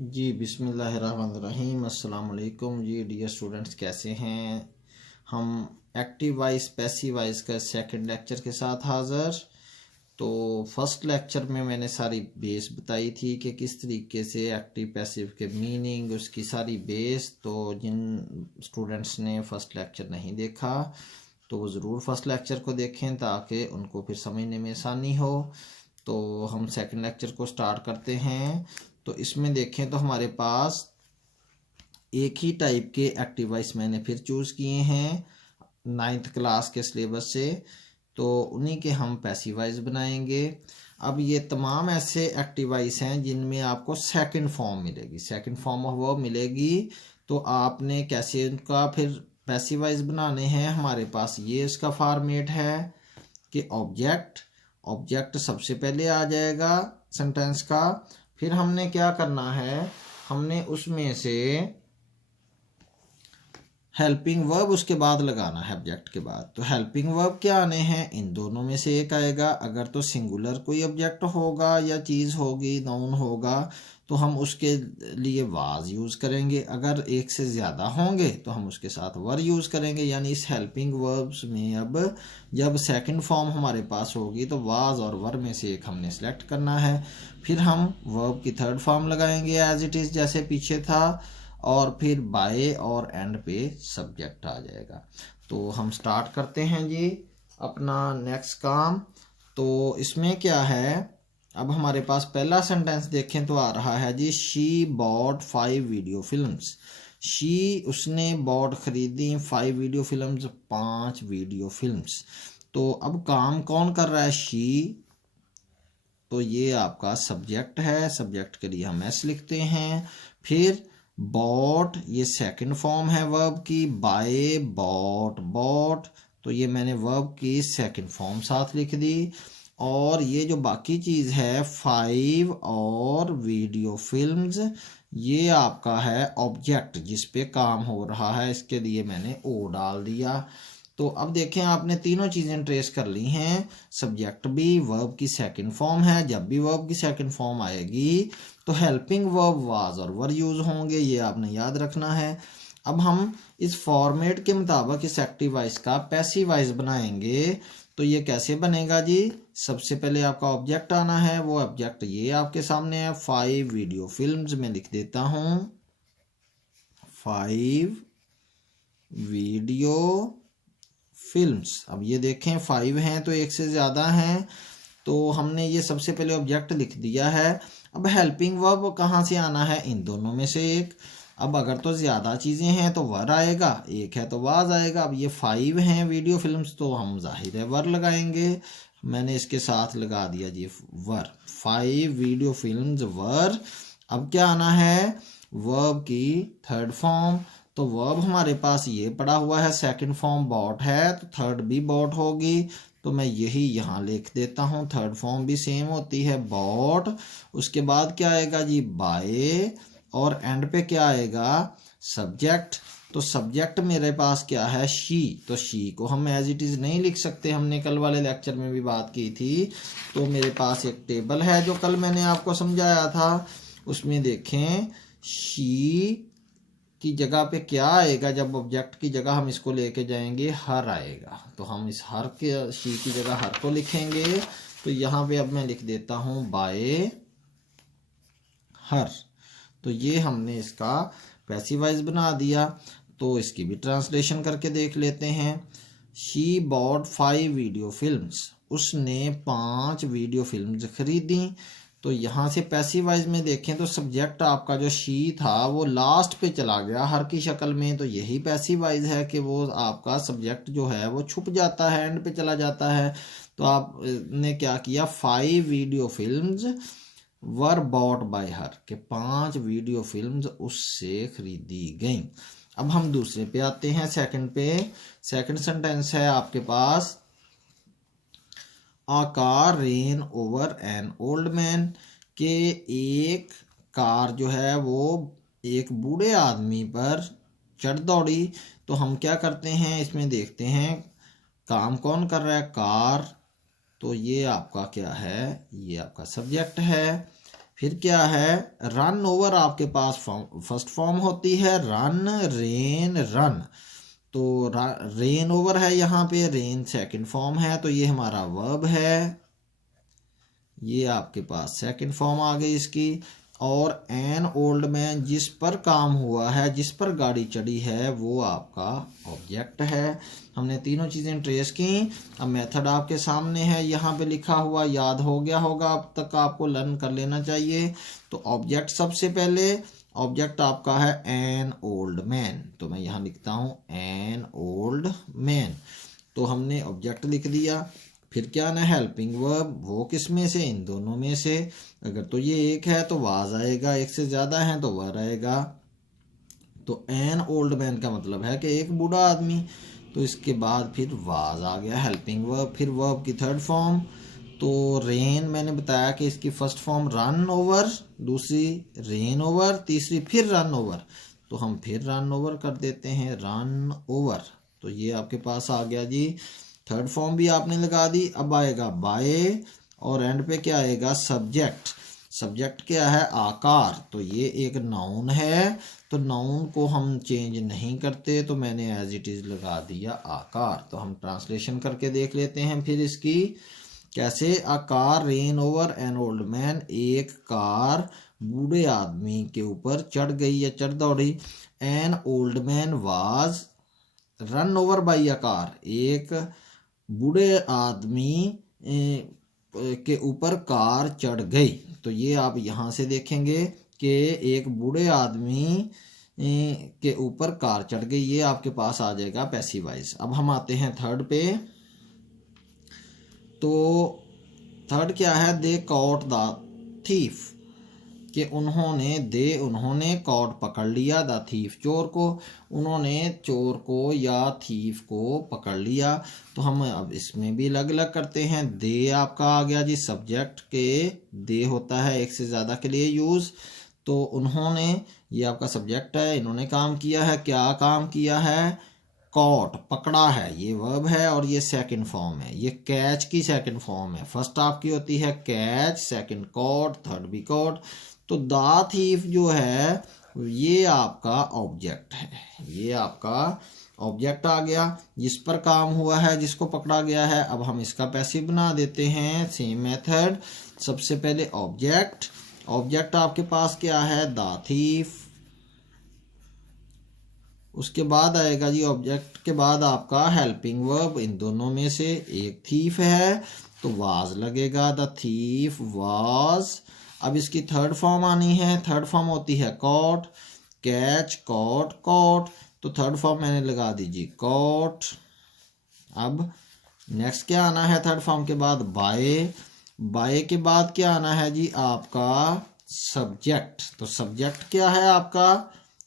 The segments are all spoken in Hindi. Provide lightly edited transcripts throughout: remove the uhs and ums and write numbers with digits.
जी बिस्मिल्लाहिर्रहमानिर्रहीम अस्सलाम वालेकुम जी डियर स्टूडेंट्स, कैसे हैं। हम एक्टिव वाइज पैसिव वाइज का सेकंड लेक्चर के साथ हाज़िर। तो फर्स्ट लेक्चर में मैंने सारी बेस बताई थी कि किस तरीके से एक्टिव पैसिव के मीनिंग, उसकी सारी बेस। तो जिन स्टूडेंट्स ने फर्स्ट लेक्चर नहीं देखा तो वो ज़रूर फर्स्ट लेक्चर को देखें ताकि उनको फिर समझने में आसानी हो। तो हम सेकंड लेक्चर को स्टार्ट करते हैं। तो इसमें देखें तो हमारे पास एक ही टाइप के एक्टिव वाइस मैंने फिर चूज़ किए हैं 9th क्लास के सिलेबस से। तो उन्हीं के हम पैसिव वाइस बनाएंगे। अब ये तमाम ऐसे एक्टिव वाइस हैं जिनमें आपको सेकंड फॉर्म मिलेगी, सेकंड फॉर्म ऑफ वर्ब मिलेगी। तो आपने कैसे उनका फिर पैसिव वाइस बनाने हैं। हमारे पास ये इसका फॉर्मेट है कि ऑब्जेक्ट सबसे पहले आ जाएगा सेंटेंस का। फिर हमने क्या करना है, हमने उसमें से हेल्पिंग वर्ब उसके बाद लगाना है ऑब्जेक्ट के बाद। तो हेल्पिंग वर्ब क्या आने हैं, इन दोनों में से एक आएगा। अगर तो सिंगुलर कोई ऑब्जेक्ट होगा या चीज़ होगी, नाउन होगा, तो हम उसके लिए वाज यूज़ करेंगे। अगर एक से ज़्यादा होंगे तो हम उसके साथ वर यूज़ करेंगे। यानी इस हेल्पिंग वर्ब्स में अब जब सेकंड फॉर्म हमारे पास होगी तो वाज और वर में से एक हमने सेलेक्ट करना है। फिर हम वर्ब की थर्ड फॉर्म लगाएंगे एज इट इज़, जैसे पीछे था। और फिर बाय और एंड पे सब्जेक्ट आ जाएगा। तो हम स्टार्ट करते हैं जी अपना नेक्स्ट काम। तो इसमें क्या है, अब हमारे पास पहला सेंटेंस देखें तो आ रहा है जी, she bought 5 video films. She उसने बॉट खरीदी 5 वीडियो फिल्म्स, 5 वीडियो फिल्म्स। तो अब काम कौन कर रहा है, शी। तो ये आपका सब्जेक्ट है, सब्जेक्ट के लिए हम एस लिखते हैं। फिर बॉट ये सेकंड फॉर्म है वर्ब की, बाय बॉट। तो ये मैंने वर्ब की सेकंड फॉर्म साथ लिख दी। और ये जो बाकी चीज़ है 5 और वीडियो फिल्म्स, ये आपका है ऑब्जेक्ट जिस पे काम हो रहा है, इसके लिए मैंने ओ डाल दिया। तो अब देखें, आपने तीनों चीज़ें ट्रेस कर ली हैं। सब्जेक्ट भी वर्ब की सेकंड फॉर्म है, जब भी वर्ब की सेकंड फॉर्म आएगी तो हेल्पिंग वर्ब वाज और वर यूज़ होंगे, ये आपने याद रखना है। अब हम इस फॉर्मेट के मुताबिक इस एक्टिव वाइस का पैसिव वाइस बनाएंगे। तो ये कैसे बनेगा जी, सबसे पहले आपका ऑब्जेक्ट आना है। वो ऑब्जेक्ट ये आपके सामने है, 5 वीडियो फिल्म्स में लिख देता हूँ 5 वीडियो फिल्म्स। अब ये देखें 5 हैं तो एक से ज़्यादा हैं, तो हमने ये सबसे पहले ऑब्जेक्ट लिख दिया है। अब हेल्पिंग वर्ब कहाँ से आना है, इन दोनों में से एक। अब अगर तो ज़्यादा चीज़ें हैं तो वर आएगा, एक है तो वाज आएगा। अब ये 5 हैं वीडियो फिल्म्स, तो हम जाहिर है वर लगाएंगे। मैंने इसके साथ लगा दिया जी वर, 5 वीडियो फिल्म्स वर। अब क्या आना है, वर्ब की थर्ड फॉर्म। तो वर्ब हमारे पास ये पड़ा हुआ है, सेकंड फॉर्म बॉट है, तो थर्ड भी बॉट होगी। तो मैं यही यहाँ लिख देता हूँ, थर्ड फॉर्म भी सेम होती है बॉट। उसके बाद क्या आएगा जी, बाय। और एंड पे क्या आएगा, सब्जेक्ट। तो सब्जेक्ट मेरे पास क्या है, शी। तो शी को हम एज इट इज़ नहीं लिख सकते, हमने कल वाले लेक्चर में भी बात की थी। तो मेरे पास एक टेबल है जो कल मैंने आपको समझाया था, उसमें देखें शी की जगह पे क्या आएगा, जब ऑब्जेक्ट की जगह हम इसको लेके जाएंगे हर आएगा। तो हम इस हर के शी की जगह हर को लिखेंगे। तो यहाँ पे अब मैं लिख देता हूँ बाय हर। तो ये हमने इसका पैसिव वाइस बना दिया। तो इसकी भी ट्रांसलेशन करके देख लेते हैं। शी बॉट 5 वीडियो फिल्म्स, उसने 5 वीडियो फिल्म्स खरीदी। तो यहाँ से पैसिव वाइज में देखें तो सब्जेक्ट आपका जो शी था वो लास्ट पे चला गया हर की शक्ल में। तो यही पैसिव वाइज है कि वो आपका सब्जेक्ट जो है वो छुप जाता है, एंड पे चला जाता है। तो आपने क्या किया, 5 video films were bought by हर, के 5 वीडियो फिल्म्स उससे खरीदी गई। अब हम दूसरे पे आते हैं, सेकंड पे। सेकंड सेंटेंस है आपके पास, a car ran over an old man, के एक कार जो है वो एक बूढ़े आदमी पर चढ़ दौड़ी। तो हम क्या करते हैं, इसमें देखते हैं काम कौन कर रहा है, कार। तो ये आपका क्या है, ये आपका सब्जेक्ट है। फिर क्या है, रन ओवर आपके पास फर्स्ट फॉर्म होती है, रन, रेन, रन। तो रेन ओवर है यहाँ पे, रेन सेकंड फॉर्म है, तो ये हमारा वर्ब है, ये आपके पास सेकंड फॉर्म आ गई इसकी। और एन ओल्ड मैन, जिस पर काम हुआ है, जिस पर गाड़ी चढ़ी है, वो आपका ऑब्जेक्ट है। हमने तीनों चीज़ें ट्रेस की। अब मेथड आपके सामने है, यहाँ पे लिखा हुआ, याद हो गया होगा, अब तक आपको लर्न कर लेना चाहिए। तो ऑब्जेक्ट सबसे पहले, ऑब्जेक्ट आपका है एन ओल्ड मैन, तो मैं यहाँ लिखता हूँ एन ओल्ड मैन। तो हमने ऑब्जेक्ट लिख दिया। फिर क्या आना, हेल्पिंग वर्ब, वो किस में से, इन दोनों में से। अगर तो ये एक है तो वाज आएगा, एक से ज़्यादा है तो वर आएगा। तो एन ओल्ड मैन का मतलब है कि एक बूढ़ा आदमी, तो इसके बाद फिर वाज आ गया, हेल्पिंग वर्ब। फिर वर्ब की थर्ड फॉर्म, तो रेन मैंने बताया कि इसकी फर्स्ट फॉर्म रन ओवर, दूसरी रेन ओवर, तीसरी फिर रन ओवर। तो हम फिर रन ओवर कर देते हैं, रन ओवर। तो ये आपके पास आ गया जी, थर्ड फॉर्म भी आपने लगा दी। अब आएगा बाय, और एंड पे क्या आएगा, सब्जेक्ट। सब्जेक्ट क्या है, आकार, तो ये एक नाउन है, तो नाउन को हम चेंज नहीं करते, तो मैंने एज इट इज़ लगा दिया आकार। तो हम ट्रांसलेशन करके देख लेते हैं फिर इसकी, कैसे। आकार, rain over an old man, एक कार बूढ़े आदमी के ऊपर चढ़ गई या चढ़ दौड़ी। N old man was run over by a car, एक बूढ़े आदमी के ऊपर कार चढ़ गई। तो ये आप यहाँ से देखेंगे कि एक बूढ़े आदमी के ऊपर कार चढ़ गई, ये आपके पास आ जाएगा पैसिव वॉइस। अब हम आते हैं थर्ड पे। तो थर्ड क्या है, दे कॉट द थीफ, कि उन्होंने कॉट पकड़ लिया, द थीफ चोर को, उन्होंने चोर को या थीफ को पकड़ लिया। तो हम अब इसमें भी अलग अलग करते हैं। दे आपका आ गया जी, सब्जेक्ट के दे होता है एक से ज़्यादा के लिए यूज़। तो उन्होंने, ये आपका सब्जेक्ट है, इन्होंने काम किया है, क्या काम किया है, कॉट पकड़ा है, ये वर्ब है, और ये सेकंड फॉर्म है, ये कैच की सेकंड फॉर्म है। फर्स्ट आपकी होती है कैच, सेकंड कॉट, थर्ड भी कॉट। तो द थीफ जो है ये आपका ऑब्जेक्ट है, ये आपका ऑब्जेक्ट आ गया, जिस पर काम हुआ है, जिसको पकड़ा गया है। अब हम इसका पैसिव बना देते हैं, सेम मेथड। सबसे पहले ऑब्जेक्ट, ऑब्जेक्ट आपके पास क्या है, द थीफ। उसके बाद आएगा जी, ऑब्जेक्ट के बाद आपका हेल्पिंग वर्ब, इन दोनों में से एक थीफ है तो वाज लगेगा, द थीफ वाज। अब इसकी थर्ड फॉर्म आनी है, थर्ड फॉर्म होती है कॉट, कैच, कॉट, कॉट। तो थर्ड फॉर्म मैंने लगा दीजिए कॉट। अब नेक्स्ट क्या आना है थर्ड फॉर्म के बाद, बाय। बाय के बाद क्या आना है जी, आपका सब्जेक्ट। तो सब्जेक्ट क्या है आपका,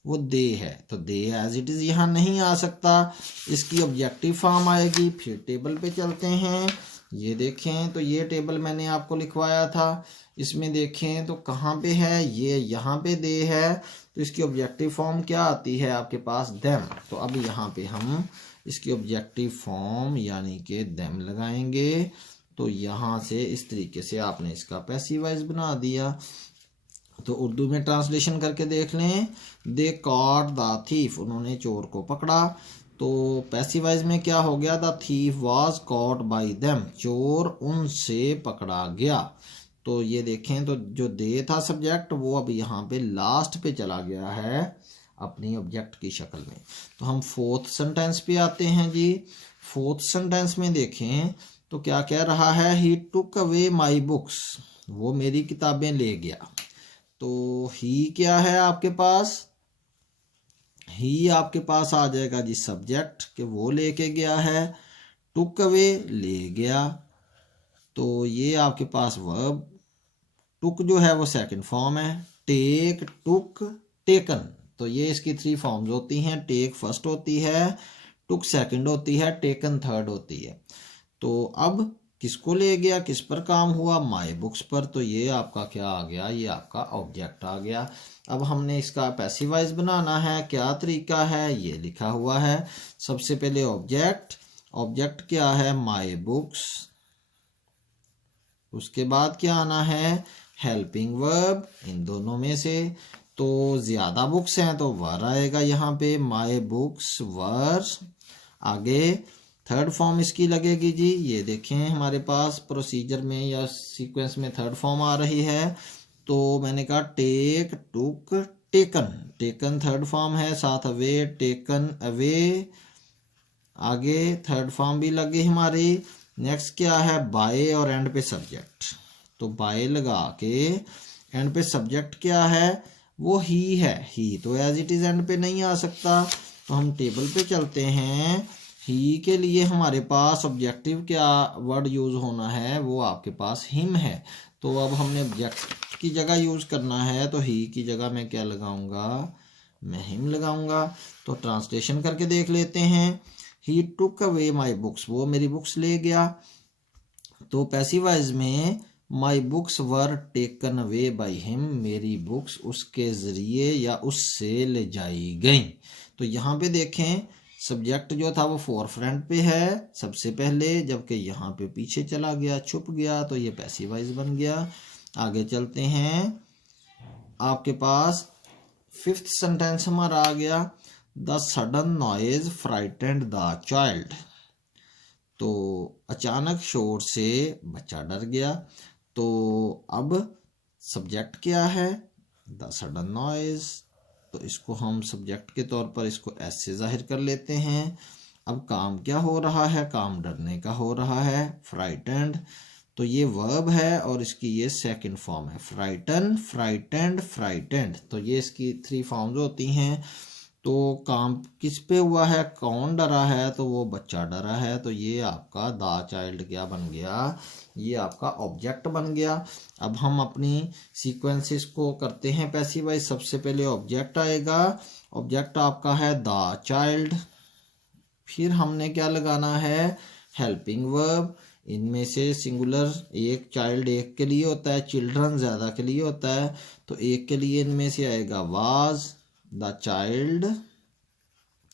वो दे है, तो दे एज इट इज़ यहाँ नहीं आ सकता, इसकी ऑब्जेक्टिव फॉर्म आएगी। फिर टेबल पे चलते हैं, ये देखें तो ये टेबल मैंने आपको लिखवाया था, इसमें देखें तो कहाँ पे है, ये यहाँ पे दे है, तो इसकी ऑब्जेक्टिव फॉर्म क्या आती है आपके पास, देम। तो अब यहाँ पे हम इसकी ऑब्जेक्टिव फॉर्म यानी कि देम लगाएंगे। तो यहाँ से इस तरीके से आपने इसका पैसिव वॉइस बना दिया। तो उर्दू में ट्रांसलेशन करके देख लें, दे कॉट द थीफ, उन्होंने चोर को पकड़ा। तो पैसिव वॉइस में क्या हो गया, the thief was caught by them, चोर उनसे पकड़ा गया। तो ये देखें तो जो दे था सब्जेक्ट, वो अब यहाँ पे लास्ट पे चला गया है अपनी ऑब्जेक्ट की शक्ल में। तो हम फोर्थ सेंटेंस पे आते हैं जी। फोर्थ सेंटेंस में देखें तो क्या कह रहा है, ही टुक अवे माई बुक्स, वो मेरी किताबें ले गया। तो ही क्या है आपके पास, ही आपके पास आ जाएगा जी सब्जेक्ट, कि वो लेके गया है, टुक अवे ले गया, तो ये आपके पास वर्ब। टुक जो है वो सेकंड फॉर्म है, टेक, टुक, टेकन। तो ये इसकी थ्री फॉर्म्स होती हैं, टेक फर्स्ट होती है, टुक सेकंड होती है, टेकन थर्ड होती है। तो अब किसको ले गया, किस पर काम हुआ, माई बुक्स पर। तो ये आपका क्या आ गया, ये आपका ऑब्जेक्ट आ गया। अब हमने इसका पैसिव वॉइस बनाना है, क्या तरीका है, ये लिखा हुआ है। सबसे पहले ऑब्जेक्ट, ऑब्जेक्ट क्या है, माई बुक्स। उसके बाद क्या आना है, हेल्पिंग वर्ब इन दोनों में से। तो ज़्यादा बुक्स हैं तो वर आएगा यहाँ पे, माई बुक्स वर। आगे थर्ड फॉर्म इसकी लगेगी जी, ये देखें हमारे पास प्रोसीजर में या सीक्वेंस में थर्ड फॉर्म आ रही है। तो मैंने कहा टेक, टुक, टेकन। टेकन थर्ड फॉर्म है, साथ अवे, टेकन अवे। आगे थर्ड फॉर्म भी लगी हमारी। नेक्स्ट क्या है, बाय और एंड पे सब्जेक्ट। तो बाय लगा के एंड पे सब्जेक्ट क्या है, वो ही है। ही तो एज इट इज एंड पे नहीं आ सकता, तो हम टेबल पे चलते हैं। ही के लिए हमारे पास ऑब्जेक्टिव क्या वर्ड यूज होना है, वो आपके पास हिम है। तो अब हमने ऑब्जेक्ट की जगह यूज करना है, तो ही की जगह मैं क्या लगाऊंगा, मैं हिम लगाऊंगा। तो ट्रांसलेशन करके देख लेते हैं। ही टुक अवे माई बुक्स, वो मेरी बुक्स ले गया। तो पैसिव वॉइस में my books were taken away by him, मेरी बुक्स उसके ज़रिए या उससे ले जाई गई। तो यहाँ पे देखें सब्जेक्ट जो था वो फोर फ्रंट पे है सबसे पहले, जबकि यहाँ पे पीछे चला गया, छुप गया, तो ये पैसिव वॉइस बन गया। आगे चलते हैं, आपके पास फिफ्थ सेंटेंस हमारा आ गया, the sudden noise frightened the child. तो अचानक शोर से बच्चा डर गया। तो अब सब्जेक्ट क्या है, द सडन नॉइज। तो इसको हम सब्जेक्ट के तौर पर इसको एस से जाहिर कर लेते हैं। अब काम क्या हो रहा है, काम डरने का हो रहा है, फ्राइटेंड। तो ये वर्ब है और इसकी ये सेकंड फॉर्म है, फ्राइटन, फ्राइटेंड, फ्राइटेंड। तो ये इसकी थ्री फॉर्म्स होती हैं। तो काम किस पे हुआ है, कौन डरा है, तो वो बच्चा डरा है। तो ये आपका द चाइल्ड क्या बन गया, ये आपका ऑब्जेक्ट बन गया। अब हम अपनी सीक्वेंसेस को करते हैं पैसिव वॉइस। सबसे पहले ऑब्जेक्ट आएगा, ऑब्जेक्ट आपका है द चाइल्ड। फिर हमने क्या लगाना है, हेल्पिंग वर्ब। इनमें से सिंगुलर एक चाइल्ड एक के लिए होता है, चिल्ड्रन ज़्यादा के लिए होता है। तो एक के लिए इनमें से आएगा was, the child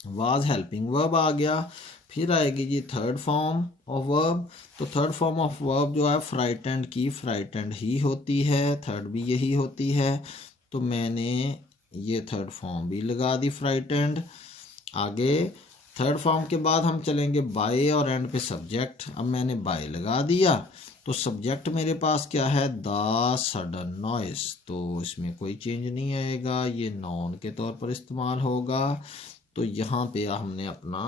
was helping verb आ गया। फिर आएगी जी थर्ड फॉर्म ऑफ वर्ब। तो थर्ड फॉर्म ऑफ वर्ब जो है फ्राइटेंड की, फ्राइटेंड ही होती है, थर्ड भी यही होती है। तो मैंने ये थर्ड फॉर्म भी लगा दी, फ्राइटेंड। आगे थर्ड फॉर्म के बाद हम चलेंगे बाय और एंड पे सब्जेक्ट। अब मैंने बाय लगा दिया, तो सब्जेक्ट मेरे पास क्या है, द सडन नॉइस। तो इसमें कोई चेंज नहीं आएगा, ये नॉन के तौर पर इस्तेमाल होगा। तो यहाँ पे हमने अपना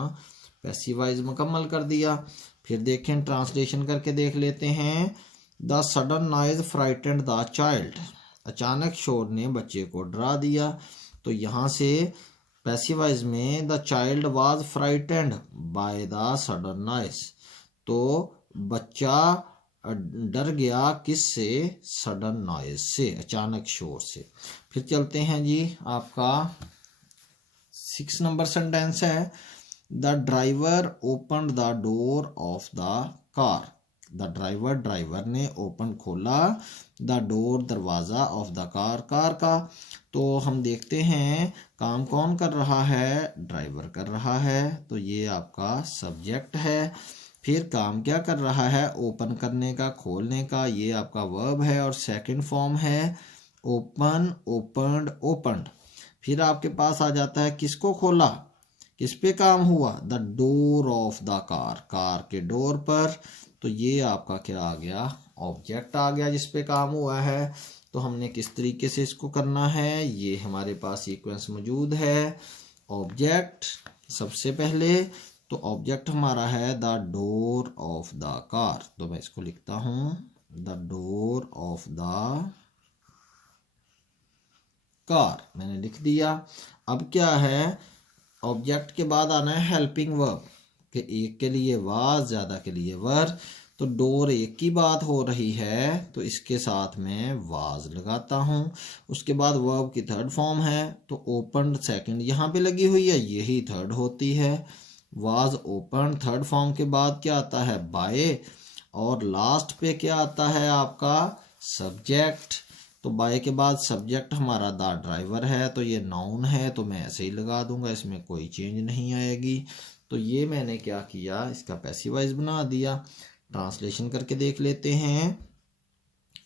पैसिव वॉइस मुकम्मल कर दिया। फिर देखें ट्रांसलेशन करके देख लेते हैं। The sudden noise frightened the child, अचानक शोर ने बच्चे को डरा दिया। तो यहाँ से पैसिव वॉइस में the child was frightened by the sudden noise. तो बच्चा डर गया किससे, सडन नॉइज से, अचानक शोर से। फिर चलते हैं जी, आपका 6 नंबर सेंटेंस है, the driver open the door of the car. The driver, driver ने, ओपन खोला, द डोर दरवाज़ा, ऑफ द कार, कार का। तो हम देखते हैं काम कौन कर रहा है, ड्राइवर कर रहा है। तो ये आपका सब्जेक्ट है। फिर काम क्या कर रहा है, ओपन करने का, खोलने का, ये आपका वर्ब है और सेकंड फॉर्म है ओपन, ओपनड, ओपनड। फिर आपके पास आ जाता है किसको खोला, किस पे काम हुआ, the door of the car, car के डोर पर। तो ये आपका क्या आ गया, ऑब्जेक्ट आ गया जिस पे काम हुआ है। तो हमने किस तरीके से इसको करना है, ये हमारे पास सीक्वेंस मौजूद है। ऑब्जेक्ट सबसे पहले, तो ऑब्जेक्ट हमारा है the door of the car. तो मैं इसको लिखता हूँ, the door of the car, मैंने लिख दिया। अब क्या है, ऑब्जेक्ट के बाद आना है हेल्पिंग वर्ब, कि एक के लिए वाज, ज़्यादा के लिए वर। तो डोर एक की बात हो रही है, तो इसके साथ में वाज लगाता हूँ। उसके बाद वर्ब की थर्ड फॉर्म है, तो ओपन सेकंड यहाँ पे लगी हुई है, यही थर्ड होती है, वाज ओपन। थर्ड फॉर्म के बाद क्या आता है, बाय, और लास्ट पे क्या आता है आपका, सब्जेक्ट। तो बाय के बाद सब्जेक्ट हमारा द ड्राइवर है, तो ये नाउन है, तो मैं ऐसे ही लगा दूंगा, इसमें कोई चेंज नहीं आएगी। तो ये मैंने क्या किया, इसका पैसिव वॉइस बना दिया। ट्रांसलेशन करके देख लेते हैं।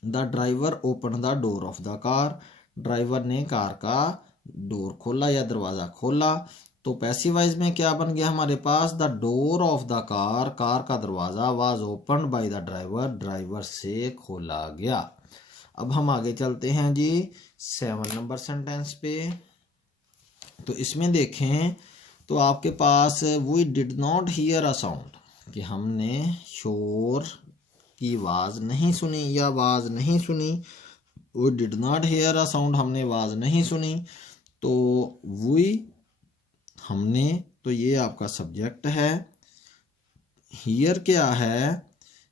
The driver open the door of the car, driver ने कार का डोर खोला या दरवाज़ा खोला। तो पैसिव वॉइस में क्या बन गया हमारे पास, the door of the car, car का दरवाज़ा was open by the driver, driver से खोला गया। अब हम आगे चलते हैं जी 7 नंबर सेंटेंस पे। तो इसमें देखें तो आपके पास we did not hear a sound, कि हमने शोर की आवाज़ नहीं सुनी या आवाज़ नहीं सुनी। We did not hear a sound, हमने आवाज़ नहीं सुनी। तो वी हमने, तो ये आपका सब्जेक्ट है। हियर क्या है,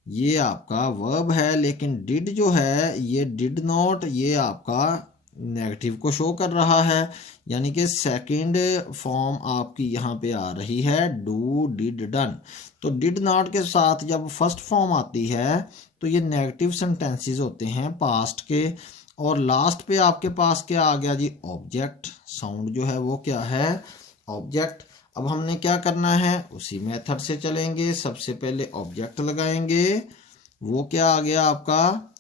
ये आपका वर्ब है, लेकिन डिड जो है ये डिड नॉट, ये आपका नेगेटिव को शो कर रहा है, यानी कि सेकंड फॉर्म आपकी यहाँ पे आ रही है डू डिड डन। तो डिड नॉट के साथ जब फर्स्ट फॉर्म आती है तो ये नेगेटिव सेंटेंसेस होते हैं पास्ट के। और लास्ट पे आपके पास क्या आ गया जी, ऑब्जेक्ट। साउंड जो है वो क्या है, ऑब्जेक्ट। अब हमने क्या करना है, उसी मेथड से चलेंगे। सबसे पहले ऑब्जेक्ट लगाएंगे, वो क्या आ गया आपका,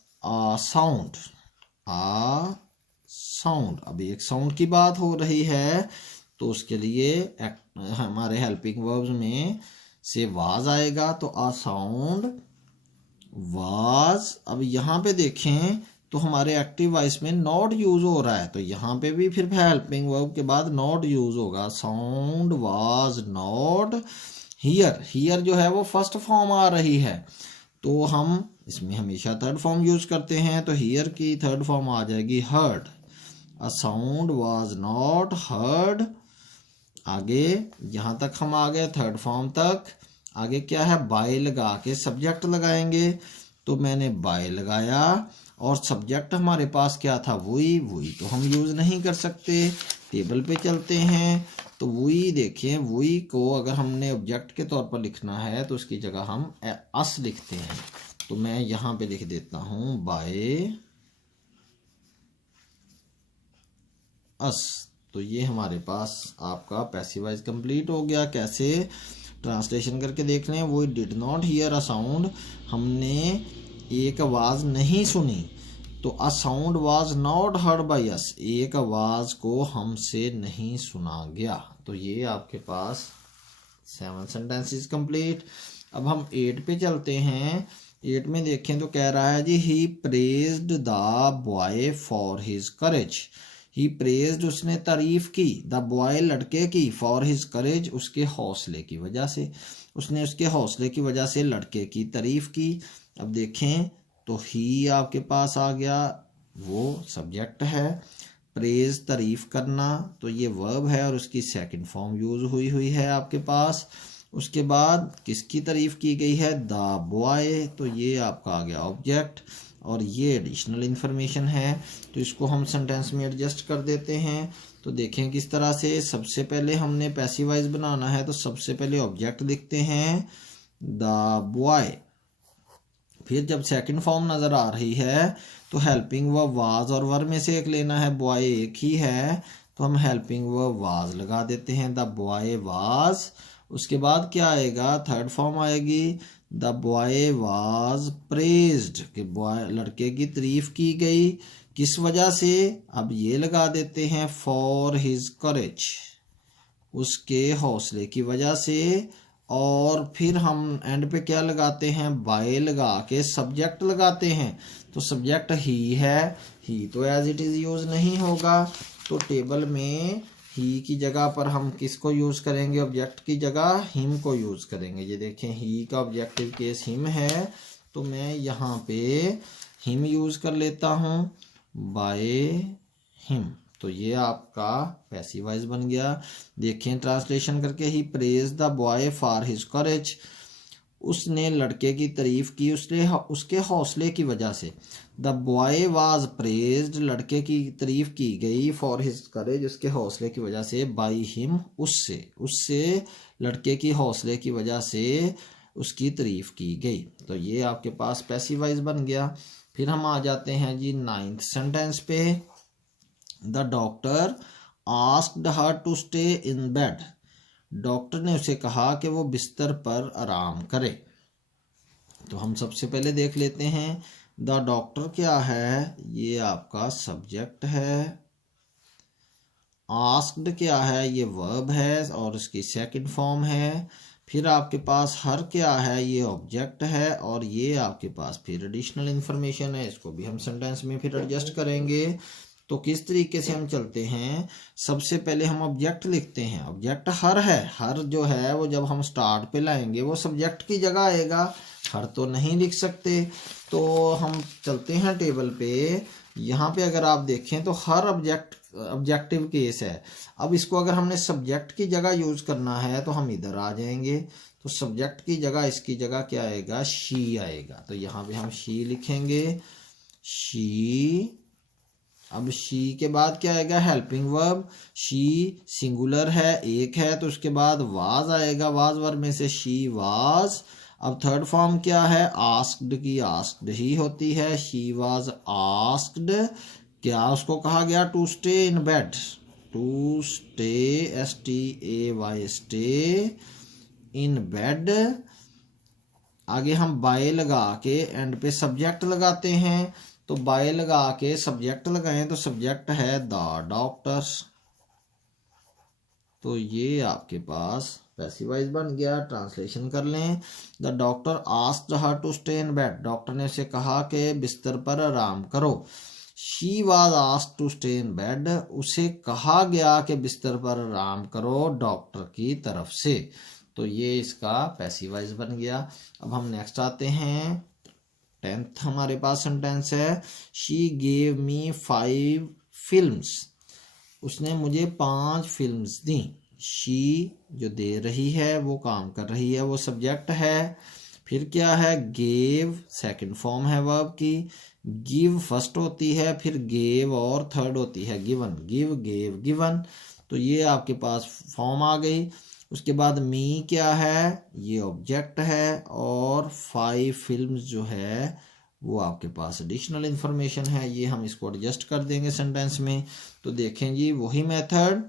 साउंड, साउंड। अभी एक साउंड की बात हो रही है तो उसके लिए हमारे हेल्पिंग वर्ब्स में से वाज आएगा, तो आ साउंड वाज। अब यहाँ पे देखें तो हमारे एक्टिव वॉइस में नॉट यूज हो रहा है, तो यहाँ पे भी फिर हेल्पिंग वर्ब के बाद नॉट यूज होगा। Sound was not here, here जो है वो फर्स्ट फॉर्म आ रही है, तो हम इसमें हमेशा थर्ड फॉर्म यूज करते हैं। तो हियर की थर्ड फॉर्म आ जाएगी heard. A sound was not heard. आगे यहाँ तक हम आ गए थर्ड फॉर्म तक। आगे क्या है, बाय लगा के सब्जेक्ट लगाएंगे। तो मैंने बाय लगाया और सब्जेक्ट हमारे पास क्या था, वही, वही तो हम यूज़ नहीं कर सकते। टेबल पे चलते हैं तो वही देखें, वही को अगर हमने ऑब्जेक्ट के तौर पर लिखना है तो उसकी जगह हम अस लिखते हैं। तो मैं यहाँ पे लिख देता हूँ बाय अस। तो ये हमारे पास आपका पैसिव वॉइस कंप्लीट हो गया। कैसे, ट्रांसलेशन करके देख लें। वो did not hear a sound, हमने एक आवाज़ नहीं सुनी। तो a sound was not heard by us, एक आवाज़ को हमसे नहीं सुना गया। तो ये आपके पास 7 सेंटेंसेस कंप्लीट। अब हम 8 पे चलते हैं। 8 में देखें तो कह रहा है जी, he praised the boy for his courage. He praised, उसने तारीफ की, द बॉय लड़के की, फॉर हिज करेज, उसके हौसले की वजह से। उसने उसके हौसले की वजह से लड़के की तारीफ की। अब देखें तो ही आपके पास आ गया, वो सब्जेक्ट है। प्रेज तारीफ करना, तो ये वर्ब है और उसकी सेकंड फॉर्म यूज हुई है आपके पास। उसके बाद किसकी तारीफ की गई है, द बॉय, तो ये आपका आ गया ऑब्जेक्ट और ये एडिशनल इंफॉर्मेशन है। तो इसको हम सेंटेंस में एडजस्ट कर देते हैं। तो देखें किस तरह से। सबसे पहले हमने पैसिव वॉइस बनाना है तो सबसे पहले ऑब्जेक्ट लिखते हैं द बॉय। फिर जब सेकंड फॉर्म नज़र आ रही है तो हेल्पिंग वर्ब वाज और वर्ब में से एक लेना है, बॉय एक ही है तो हम हेल्पिंग वर्ब वाज लगा देते हैं, द बॉय वाज। उसके बाद क्या आएगा, थर्ड फॉर्म आएगी, द बॉय वाज प्रेज्ड, कि बॉय लड़के की तारीफ की गई, किस वजह से। अब ये लगा देते हैं फॉर हिज करेज, उसके हौसले की वजह से। और फिर हम एंड पे क्या लगाते हैं, बाय लगा के सब्जेक्ट लगाते हैं। तो सब्जेक्ट ही है, ही तो एज इट इज़ यूज़ नहीं होगा। तो टेबल में ही की जगह पर हम किसको यूज़ करेंगे, ऑब्जेक्ट की जगह हिम को यूज़ करेंगे। ये देखें ही का ऑब्जेक्टिव केस हिम है, तो मैं यहाँ पे हिम यूज़ कर लेता हूँ, बाय हिम। तो ये आपका पैसिव वॉइस बन गया। देखें ट्रांसलेशन करके, he praise the boy for his courage, उसने लड़के की तारीफ की उसके हौसले की वजह से। द बॉय वाज प्रेज्ड, लड़के की तारीफ की गई, फॉर हिज करेज, उसके हौसले की वजह से, बाय हिम, उससे लड़के की हौसले की वजह से उसकी तारीफ की गई। तो ये आपके पास पैसिव वॉइस बन गया। फिर हम आ जाते हैं जी 9th सेंटेंस पे। The doctor asked her to stay in bed, doctor ने उसे कहा कि वो बिस्तर पर आराम करे। तो हम सबसे पहले देख लेते हैं द डॉक्टर क्या है, ये आपका सब्जेक्ट है। आस्क्ड क्या है, ये वर्ब है और इसकी सेकंड फॉर्म है। फिर आपके पास हर क्या है, ये ऑब्जेक्ट है और ये आपके पास फिर एडिशनल इंफॉर्मेशन है। इसको भी हम सेंटेंस में फिर एडजस्ट करेंगे। तो किस तरीके से हम चलते हैं, सबसे पहले हम ऑब्जेक्ट लिखते हैं। ऑब्जेक्ट हर है, हर जो है वो जब हम स्टार्ट पे लाएंगे वो सब्जेक्ट की जगह आएगा, हर तो नहीं लिख सकते। तो हम चलते हैं टेबल पे। यहाँ पे अगर आप देखें तो हर ऑब्जेक्टिव केस है। अब इसको अगर हमने सब्जेक्ट की जगह यूज करना है तो हम इधर आ जाएंगे। तो सब्जेक्ट की जगह इसकी जगह क्या आएगा, शी आएगा। तो यहाँ पे हम शी लिखेंगे, शी। अब शी के बाद क्या आएगा, हेल्पिंग वर्ब। शी सिंगुलर है, एक है, तो उसके बाद वाज आएगा। वाज वर्ब में से शी वाज। अब थर्ड फॉर्म क्या है, आस्क्ड की आस्क्ड ही होती है, शी वाज आस्क्ड। क्या उसको कहा गया, to stay in bed. To stay, STAY, stay in bed. आगे हम बाय लगा के एंड पे सब्जेक्ट लगाते हैं। तो बाय लगा के सब्जेक्ट लगाएं तो सब्जेक्ट है द डॉक्टर्स। तो ये आपके पास पैसिव वॉइस बन गया। ट्रांसलेशन कर लें, the doctor asked her to stay in bed. Doctor ने उसे कहा कि बिस्तर पर आराम करो। She was asked to stay in bed. उसे कहा गया कि बिस्तर पर आराम करो डॉक्टर की तरफ से। तो ये इसका पैसिव वॉइस बन गया। अब हम नेक्स्ट आते हैं। 10th हमारे पास सेंटेंस है, शी गेव मी 5 फिल्म्स। उसने मुझे 5 फिल्म्स दी। शी जो दे रही है वो काम कर रही है, वो सब्जेक्ट है। फिर क्या है, गेव सेकंड फॉर्म है वर्ब की। गिव फर्स्ट होती है, फिर गेव और थर्ड होती है गिवन। Give, gave, given. तो ये आपके पास फॉर्म आ गई। उसके बाद मी क्या है, ये ऑब्जेक्ट है और 5 फिल्म्स जो है वो आपके पास एडिशनल इंफॉर्मेशन है। ये हम इसको एडजस्ट कर देंगे सेंटेंस में। तो देखें जी, वही मेथड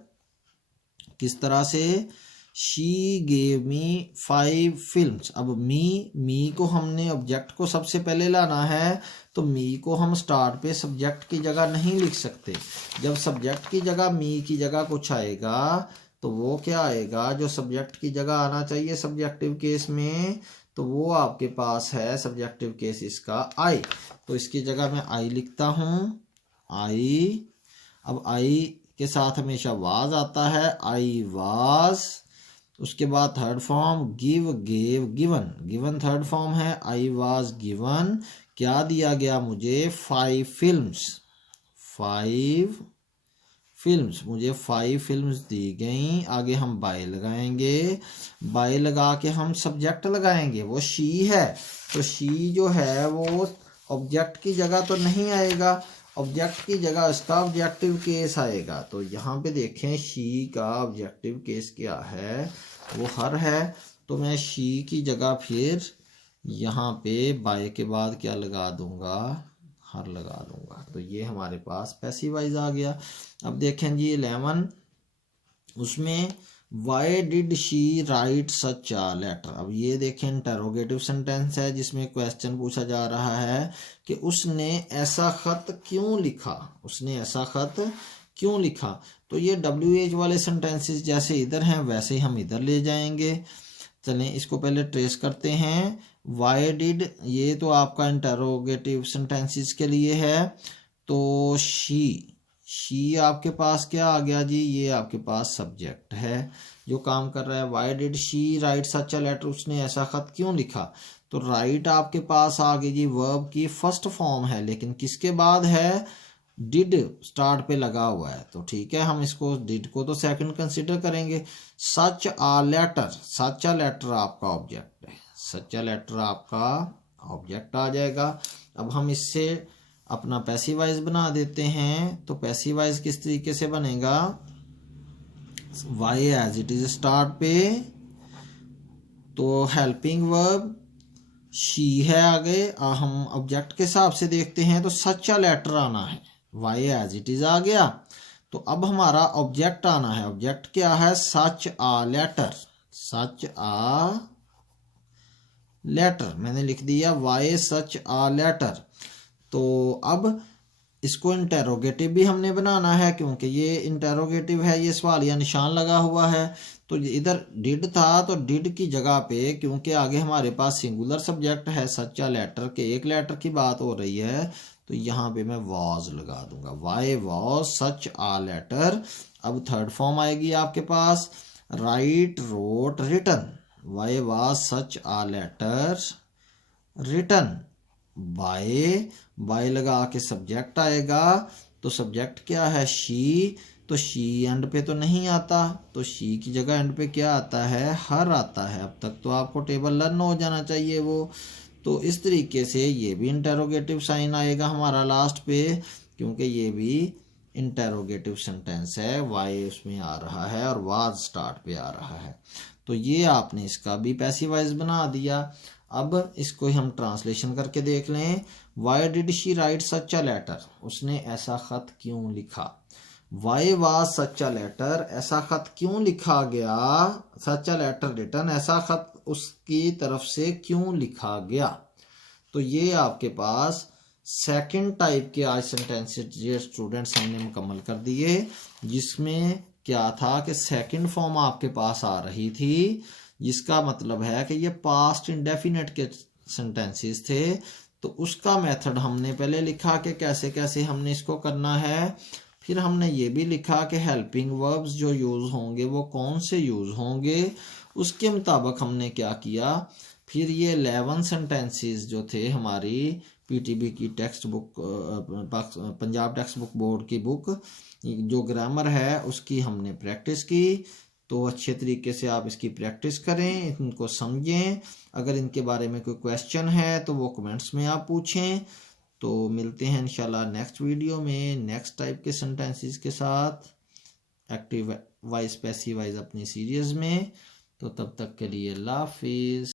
किस तरह से, शी गेव मी 5 फिल्म्स। अब मी को हमने ऑब्जेक्ट को सबसे पहले लाना है। तो मी को हम स्टार्ट पे सब्जेक्ट की जगह नहीं लिख सकते। जब सब्जेक्ट की जगह मी की जगह कुछ आएगा तो वो क्या आएगा, जो सब्जेक्ट की जगह आना चाहिए सब्जेक्टिव केस में, तो वो आपके पास है सब्जेक्टिव केस इसका आई। तो इसकी जगह मैं आई लिखता हूँ, आई। अब आई के साथ हमेशा वाज आता है, आई वाज। उसके बाद third form give, gave, given. Given third form है, आई वाज गिवन। क्या दिया गया मुझे, 5 फिल्म्स। 5 फिल्म्स, मुझे 5 फिल्म्स दी गई। आगे हम बाय लगाएंगे। बाय लगा के हम सब्जेक्ट लगाएंगे, वो शी है। तो शी जो है वो ऑब्जेक्ट की जगह तो नहीं आएगा, ऑब्जेक्ट की जगह इसका ऑब्जेक्टिव केस आएगा। तो यहाँ पे देखें, शी का ऑब्जेक्टिव केस क्या है, वो हर है। तो मैं शी की जगह फिर यहाँ पे बाय के बाद क्या लगा दूंगा, हर लगा दूंगा। तो ये हमारे पास पैसिव वॉइस आ गया। अब देखें जी 11, उसमें why did she write such a letter. अब ये देखें, इंटरोगेटिव सेंटेंस है जिसमें क्वेश्चन पूछा जा रहा है कि उसने ऐसा खत क्यों लिखा, उसने ऐसा खत क्यों लिखा। तो ये WH वाले सेंटेंसेस जैसे इधर हैं वैसे ही हम इधर ले जाएंगे। चलें इसको पहले ट्रेस करते हैं। वाई डिड, ये तो आपका इंटरोगेटिव सेंटेंसेस के लिए है। तो शी आपके पास क्या आ गया जी, ये आपके पास सब्जेक्ट है जो काम कर रहा है। Why did she write such a letter, उसने ऐसा खत क्यों लिखा। तो राइट आपके पास आ गई जी, वर्ब की फर्स्ट फॉर्म है, लेकिन किसके बाद है, डिड स्टार्ट पे लगा हुआ है। तो ठीक है, हम इसको डिड को तो सेकंड कंसिडर करेंगे। Such a letter, such a letter आपका ऑब्जेक्ट है, सच आ लेटर आपका ऑब्जेक्ट आ जाएगा। अब हम इससे अपना पैसिव वॉइस बना देते हैं। तो पैसिव वॉइस किस तरीके से बनेगा, why as it is start पे, तो हेल्पिंग वर्ब शी है आगे। हम ऑब्जेक्ट के हिसाब से देखते हैं तो सच आ लेटर आना है, वाई एज इट इज आ गया। तो अब हमारा ऑब्जेक्ट आना है, ऑब्जेक्ट क्या है, such a letter, such a letter. मैंने लिख दिया वाई सच आ लेटर। तो अब इसको इंटेरोगेटिव भी हमने बनाना है, क्योंकि ये इंटेरोगेटिव है, ये सवालिया निशान लगा हुआ है। तो इधर डिड था, तो डिड की जगह पे, क्योंकि आगे हमारे पास सिंगुलर सब्जेक्ट है, सच अ लेटर के एक लेटर की बात हो रही है, तो यहाँ पे मैं वाज लगा दूंगा। Why was such a letter. अब थर्ड फॉर्म आएगी आपके पास, write wrote written. Why was such a letter written by. By लगा के सब्जेक्ट आएगा, तो सब्जेक्ट क्या है, शी। तो शी एंड पे तो नहीं आता, तो शी की जगह एंड पे क्या आता है, हर आता है। अब तक तो आपको टेबल लर्न हो जाना चाहिए वो। तो इस तरीके से ये भी इंटेरोगेटिव साइन आएगा हमारा लास्ट पे, क्योंकि ये भी इंटेरोगेटिव सेंटेंस है, वाई उसमें आ रहा है और वाज स्टार्ट पे आ रहा है। तो ये आपने इसका भी पैसिव वॉइस बना दिया। अब इसको हम ट्रांसलेशन करके देख लें। Why did she write such a letter, उसने ऐसा खत क्यों लिखा। Why was such a letter, ऐसा खत क्यों लिखा गया। सच अ लेटर रिटन, ऐसा खत उसकी तरफ से क्यों लिखा गया। तो ये आपके पास सेकंड टाइप के आज सेंटेंसेस ये स्टूडेंट्स हमने मुकम्मल कर दिए, जिसमें क्या था कि सेकंड फॉर्म आपके पास आ रही थी, जिसका मतलब है कि ये पास्ट इंडेफिनेट के सेंटेंसेस थे। तो उसका मेथड हमने पहले लिखा कि कैसे कैसे हमने इसको करना है। फिर हमने ये भी लिखा कि हेल्पिंग वर्ब्स जो यूज़ होंगे वो कौन से यूज़ होंगे, उसके मुताबिक हमने क्या किया। फिर ये 11 सेंटेंसेस जो थे हमारी पीटीबी की text book, Punjab text book board की बुक, जो ग्रामर है उसकी हमने प्रैक्टिस की। तो अच्छे तरीके से आप इसकी प्रैक्टिस करें, इनको समझें। अगर इनके बारे में कोई क्वेश्चन है तो वो कमेंट्स में आप पूछें। तो मिलते हैं इंशाल्लाह नेक्स्ट वीडियो में नेक्स्ट टाइप के सेंटेंसेस के साथ, एक्टिव वॉइस पैसिव वॉइस अपनी सीरीज में। तो तब तक के लिए अल्लाह हाफिज़।